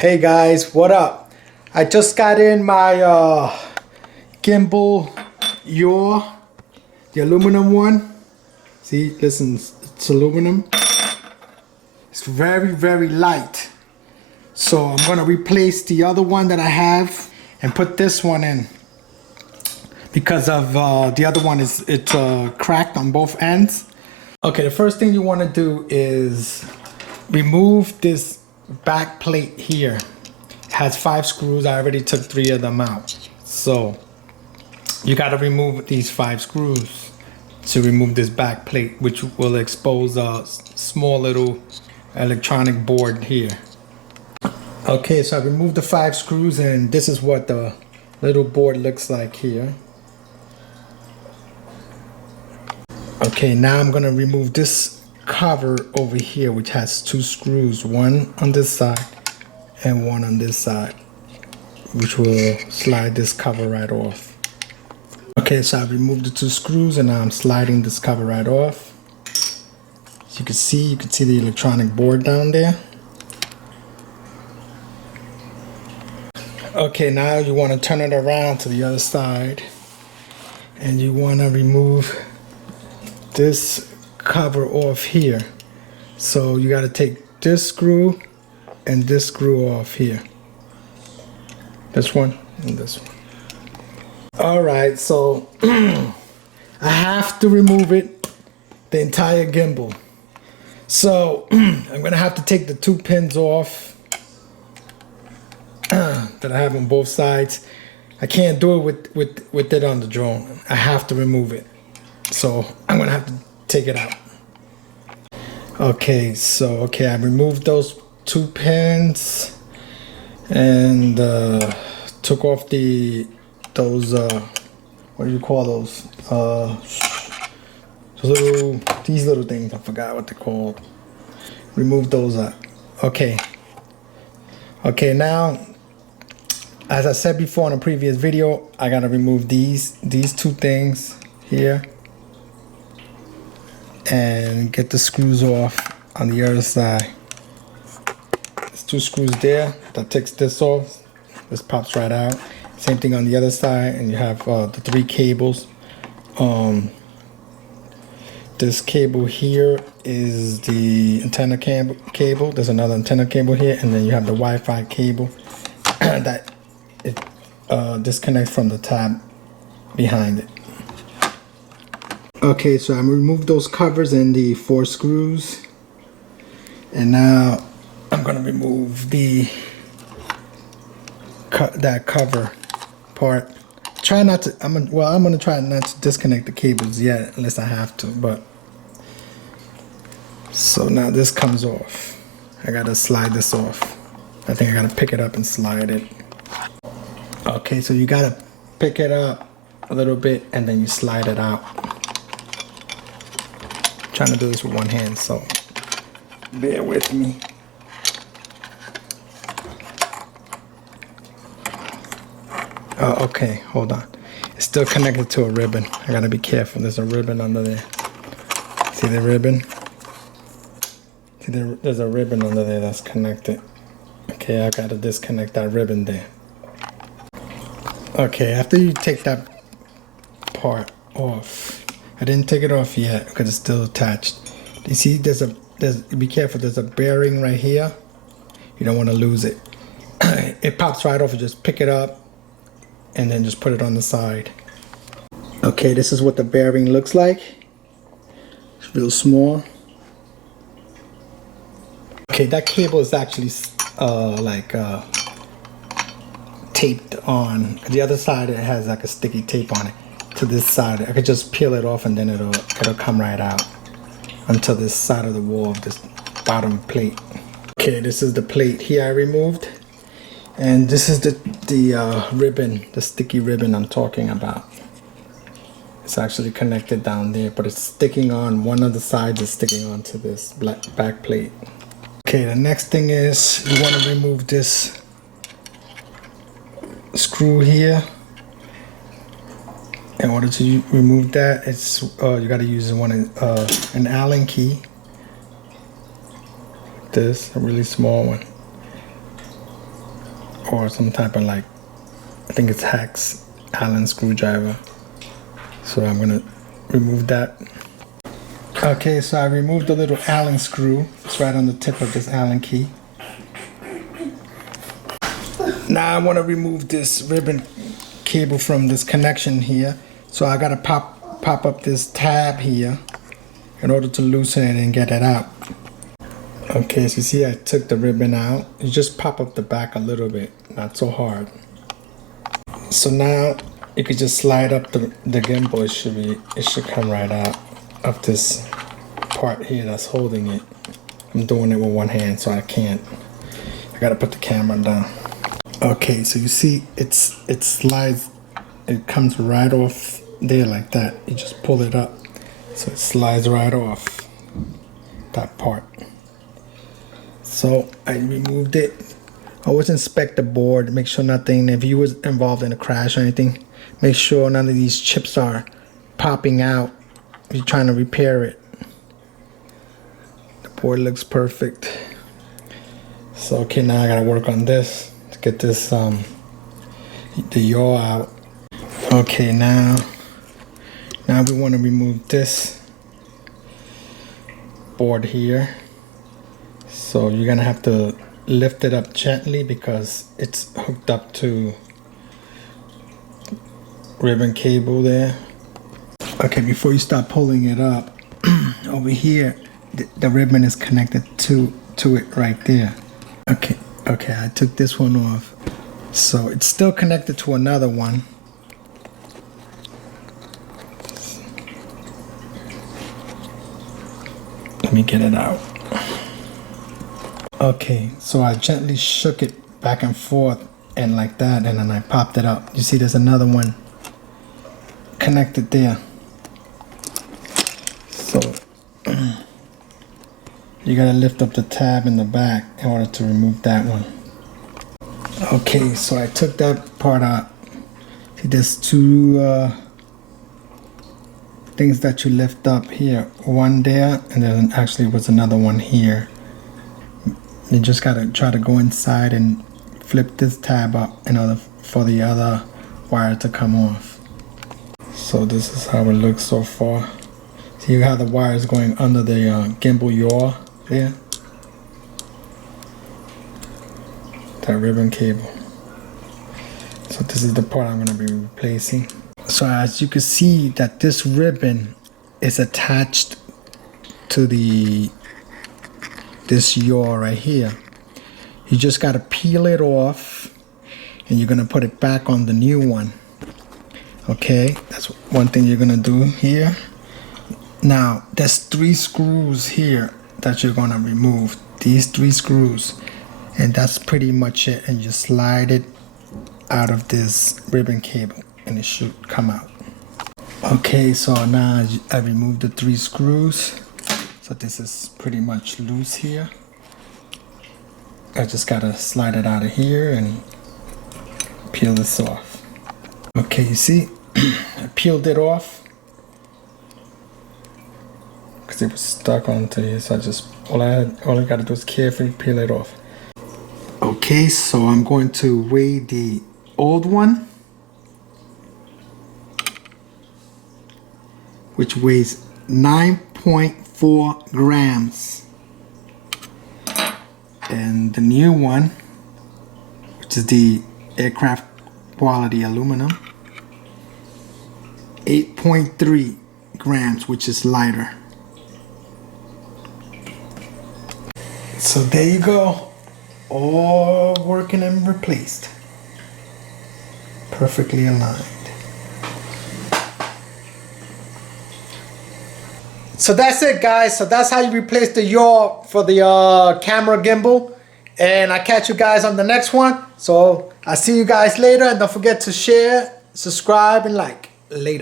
Hey guys, what up? I just got in my Gimbal Yaw, the aluminum one. See, listen, it's aluminum. It's very, very light. So I'm gonna replace the other one that I have and put this one in because of the other one it's cracked on both ends. Okay, the first thing you want to do is remove this back plate here. It has 5 screws. I already took 3 of them out. So you got to remove these 5 screws to remove this back plate, which will expose a small little electronic board here. Okay, so I removed the 5 screws and this is what the little board looks like here. Okay, now I'm gonna remove this cover over here, which has 2 screws, one on this side and one on this side, which will slide this cover right off. Okay, so I removed the 2 screws and now I'm sliding this cover right off. As you can see the electronic board down there. Okay, now you want to turn it around to the other side and you want to remove this cover off here. So you got to take this screw and this screw off here. This one and this one. Alright, so I have to remove it, the entire gimbal. So I'm gonna have to take the 2 pins off that I have on both sides. I can't do it with it on the drone. I have to remove it. So I'm gonna have to take it out. Okay, so I removed those 2 pins and took off those what do you call those? These little things, I forgot what they're called. Remove those out. Okay, now as I said before in a previous video, I gotta remove these 2 things here and get the screws off on the other side. There's 2 screws there. That takes this off. This pops right out. Same thing on the other side, and you have the 3 cables. This cable here is the antenna cable. There's another antenna cable here, and then you have the Wi-Fi cable that it disconnects from the tab behind it. Okay, so I removed those covers and the 4 screws, and now I'm gonna remove that cover part. Try not to. I'm gonna try not to disconnect the cables yet, unless I have to. But so now this comes off. I gotta slide this off. I think I gotta pick it up and slide it. Okay, so you gotta pick it up a little bit and then you slide it out. Trying to do this with one hand, so bear with me. Okay, hold on. It's still connected to a ribbon. I gotta be careful. There's a ribbon under there. See the ribbon? See, there's a ribbon under there that's connected. Okay, I gotta disconnect that ribbon there. Okay, after you take that part off, I didn't take it off yet because it's still attached. You see, be careful, there's a bearing right here. You don't want to lose it. It pops right off. You just pick it up and then just put it on the side. Okay, this is what the bearing looks like. It's real small. Okay, that cable is actually taped on. The other side, it has like a sticky tape on it. To this side, I could just peel it off and then it'll come right out until this side of the wall of this bottom plate. Okay, this is the plate here I removed, and this is the ribbon, the sticky ribbon I'm talking about. It's actually connected down there, but it's sticking on, one of the sides is sticking onto this back plate. Okay, the next thing is you want to remove this screw here. In order to remove that, it's you got to use an Allen key. This, a really small one. or some type of like, I think it's hex Allen screwdriver. So I'm gonna remove that. Okay, so I removed the little Allen screw. It's right on the tip of this Allen key. Now I want to remove this ribbon cable from this connection here. So I gotta pop up this tab here in order to loosen it and get it out. Okay, so you see I took the ribbon out. You just pop up the back a little bit, not so hard. So now you could just slide up the gimbal. It should come right out of this part here that's holding it. I'm doing it with one hand, so I can't. I gotta put the camera down. Okay, so you see it slides. It comes right off there like that. You just pull it up, so it slides right off that part. So I removed it. Always inspect the board, make sure nothing, if you was involved in a crash or anything, make sure none of these chips are popping out if you're trying to repair it. The board looks perfect. So okay, now I gotta work on this to get this the yaw out. Okay, now we want to remove this board here. So you're gonna have to lift it up gently because it's hooked up to ribbon cable there. Okay, before you start pulling it up, over here, the ribbon is connected to it right there. Okay, I took this one off. So it's still connected to another one. Let me get it out. Okay, so I gently shook it back and forth and like that, and then I popped it up. You see there's another one connected there. So you gotta lift up the tab in the back in order to remove that one. Okay, so I took that part out. See, there's two things that you lift up here. One there, and then actually was another one here. You just gotta try to go inside and flip this tab up in order for the other wire to come off. So this is how it looks so far. See, you have the wires going under the Gimbal Yaw there. That ribbon cable. So this is the part I'm gonna be replacing. So as you can see that this ribbon is attached to this yaw right here. You just got to peel it off and you're going to put it back on the new one. Okay, that's one thing you're going to do here. Now there's 3 screws here that you're going to remove. These 3 screws, and that's pretty much it. And you slide it out of this ribbon cable and it should come out. Okay, so now I removed the 3 screws. So this is pretty much loose here. I just gotta slide it out of here and peel this off. Okay, you see, I peeled it off because it was stuck onto here. So I just all I gotta do is carefully peel it off. Okay, so I'm going to weigh the old one, which weighs 9.4 grams, and the new one, which is the aircraft quality aluminum, 8.3 grams, which is lighter. So there you go, all working and replaced, perfectly aligned. So that's it, guys. So that's how you replace the yaw for the camera gimbal. And I catch you guys on the next one. So I'll see you guys later. And don't forget to share, subscribe, and like. Later.